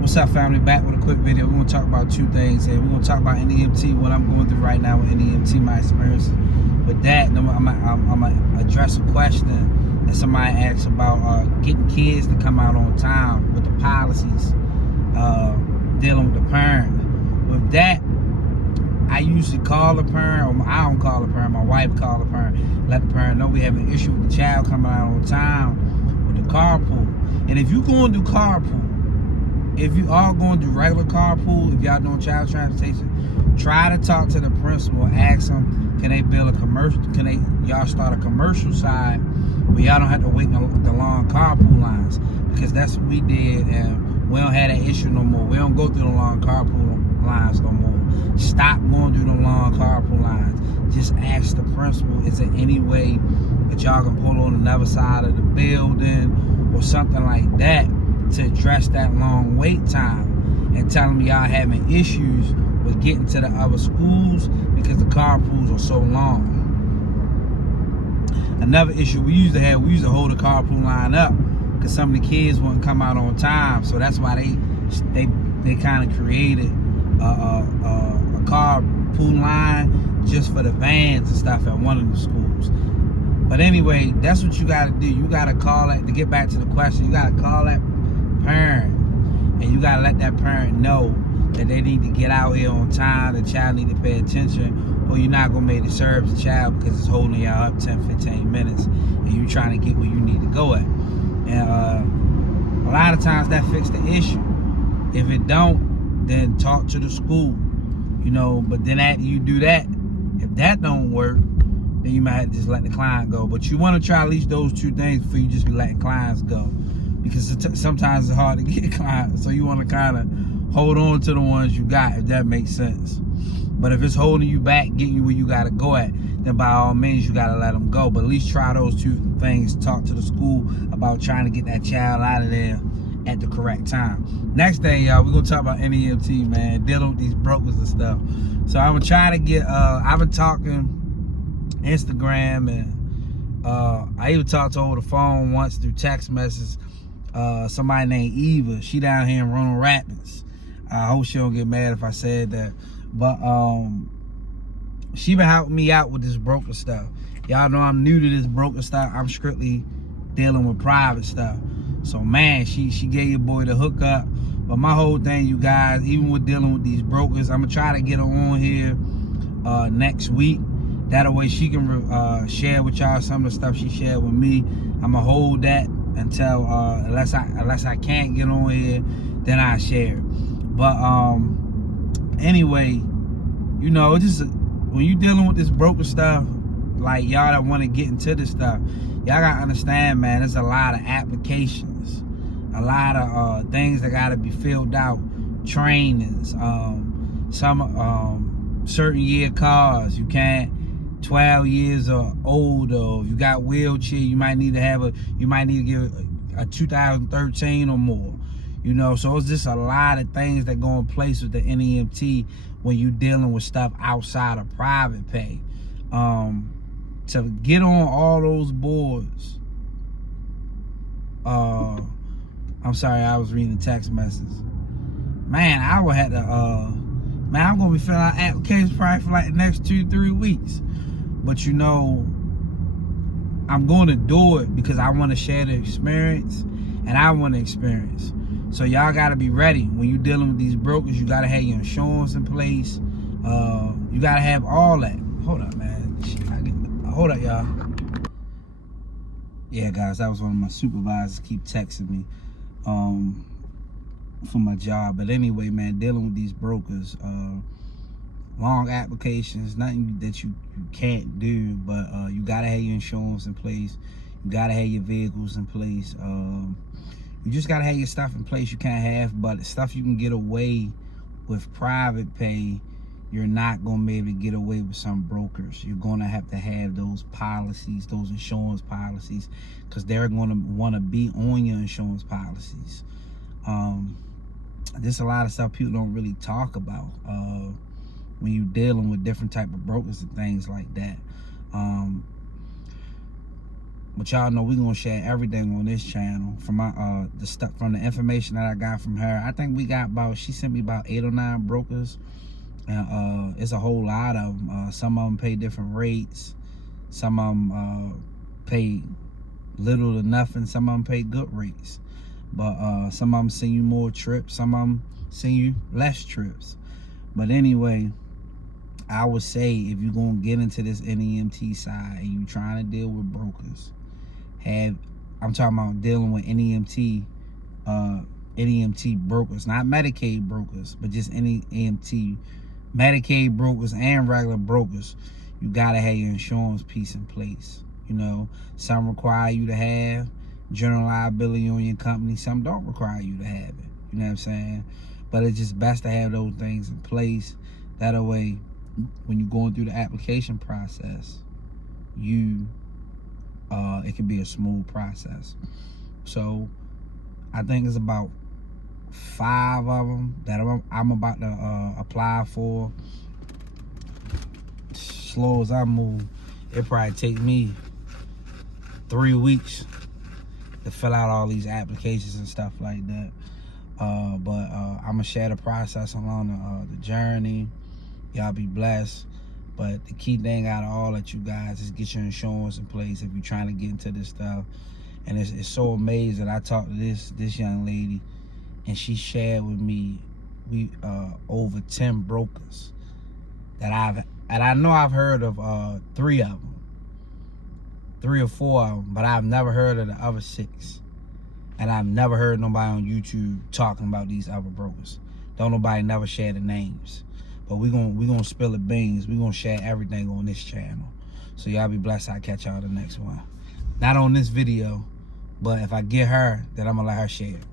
What's up, family? Back with a quick video. We're going to talk about two things here. We're going to talk about NEMT, what I'm going through right now with NEMT, my experience with that. And I'm going to address a question that somebody asked about getting kids to come out on time with the policies, dealing with the parent. With that, I usually call the parent, or I don't call the parent, my wife call the parent, let the parent know we have an issue with the child coming out on time with the carpool. And if you're going to do carpool, if you are going to do regular carpool, if y'all doing child transportation, try to talk to the principal, ask them, can they build a commercial, y'all start a commercial side where y'all don't have to wait in the long carpool lines, because that's what we did, and we don't have that issue no more. We don't go through the long carpool lines no more. Stop going through the long carpool lines. Just ask the principal, is there any way that y'all can pull on another side of the building or something like that to address that long wait time, and tell them y'all having issues with getting to the other schools because the carpools are so long. Another issue we used to hold the carpool line up because some of the kids wouldn't come out on time, so that's why they kind of created a carpool line just for the vans and stuff at one of the schools. But anyway, that's what you got to do. You got to call that, to get back to the question, you got to call that parent, and you got to let that parent know that they need to get out here on time, the child need to pay attention, or you're not going to be able to serve the child because it's holding y'all up 10-15 minutes and you trying to get where you need to go at. And a lot of times that fixes the issue. If it don't, then talk to the school, you know. But then after you do that, if that don't work, then you might have to just let the client go. But you want to try at least those two things before you just be letting clients go, because sometimes it's hard to get clients, so you want to kind of hold on to the ones you got, if that makes sense. But if it's holding you back, getting you where you got to go at, then by all means you got to let them go. But at least try those two things. Talk to the school about trying to get that child out of there at the correct time. Next thing, y'all, we're going to talk about NEMT, man, dealing with these brokers and stuff. So I'm going to try to get, I've been talking Instagram, and I even talked to her over the phone once through text message. Somebody named Eva, she down here in Roanoke Rapids. I hope she don't get mad if I said that, but she been helping me out with this broker stuff. Y'all know I'm new to this broker stuff. I'm strictly dealing with private stuff. So man, she gave your boy the hookup. But my whole thing, you guys, even with dealing with these brokers, I'm gonna try to get her on here next week. That way she can share with y'all some of the stuff she shared with me. I'm gonna hold that until unless I can't get on here, then I share. But anyway, you know, just when you dealing with this broker stuff, like y'all that want to get into this stuff, y'all gotta understand, man, there's a lot of applications, a lot of things that gotta be filled out, trainings, some certain year cars you can't, 12 years or older. If you got wheelchair, you might need to give a 2013 or more, you know. So it's just a lot of things that go in place with the NEMT when you dealing with stuff outside of private pay. To get on all those boards, I'm sorry, I was reading the text message. Man, I would have to man, I'm gonna be filling out applications probably for like the next 2-3 weeks. But you know, I'm going to do it because I want to share the experience, and I want to experience. So y'all got to be ready. When you're dealing with these brokers, you got to have your insurance in place. You got to have all that. Hold up, man. Hold up, y'all. Yeah, guys, that was one of my supervisors keep texting me for my job. But anyway, man, dealing with these brokers, long applications, nothing that you can't do, but you gotta have your insurance in place. You gotta have your vehicles in place. You just gotta have your stuff in place. You can't have, but stuff you can get away with private pay, you're not gonna be able to get away with some brokers. You're gonna have to have those policies, those insurance policies, because they're gonna want to be on your insurance policies. There's a lot of stuff people don't really talk about when you're dealing with different type of brokers and things like that. But y'all know we gonna share everything on this channel from my the stuff, from the information that I got from her. I think we got about, she sent me about 8 or 9 brokers, and it's a whole lot of them. Some of them pay different rates. Some of them pay little to nothing. Some of them pay good rates. But some of them send you more trips. Some of them send you less trips. But anyway, I would say if you're gonna get into this NEMT side and you trying to deal with brokers, I'm talking about dealing with NEMT brokers, not Medicaid brokers, but just NEMT, Medicaid brokers and regular brokers. You gotta have your insurance piece in place. You know, some require you to have general liability on your company, some don't require you to have it. You know what I'm saying? But it's just best to have those things in place. That way, when you're going through the application process, it can be a smooth process. So I think it's about 5 of them that I'm about to apply for. Slow as I move, it probably take me 3 weeks to fill out all these applications and stuff like that. But I'm gonna share the process along the journey. Y'all be blessed. But the key thing out of all that, you guys, is get your insurance in place if you're trying to get into this stuff. And it's so amazing. I talked to this young lady, and she shared with me over 10 brokers that I know I've heard of 3 of them, 3 or 4 of them, but I've never heard of the other 6. And I've never heard nobody on YouTube talking about these other brokers. Don't nobody never share the names. But we gonna spill the beans. We gonna share everything on this channel. So y'all be blessed. I'll catch y'all the next one. Not on this video, but if I get her, then I'm gonna let her share it.